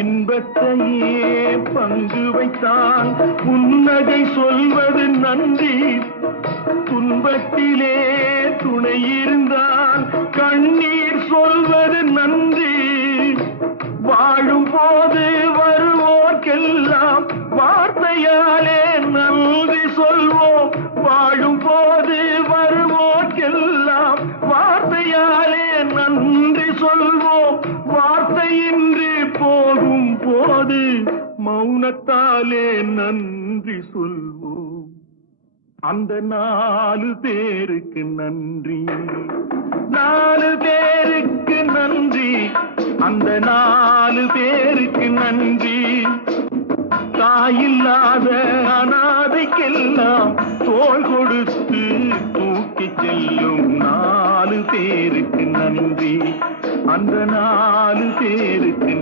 இன்பத்தையே பங்கு வைத்தான் புன்னகை சொல்வது நன்றி. துன்பத்திலே துணை இருந்தால் கண்ணீர் சொல்வது நன்றி. வாழும் போது வருவோர்க்கெல்லாம் வார்த்தையாலே நன்றி சொல்வோம். வாழும் போது வருவோர்க்கெல்லாம் வார்த்தையாலே நன்றி சொல்வோம். வார்த்தையின்றி போகும் போது மௌனத்தாலே நன்றி சொல்வோம். அந்த 4 பேருக்கு நன்றி, 4 பேருக்கு நன்றி, அந்த 4 பேருக்கு நன்றி. தாயில்லாத அனாதைக்கெல்லாம் தோள் கொடுத்து தூக்கிச் செல்லும் 4 பேருக்கு நன்றி, அந்த 4 பேருக்கு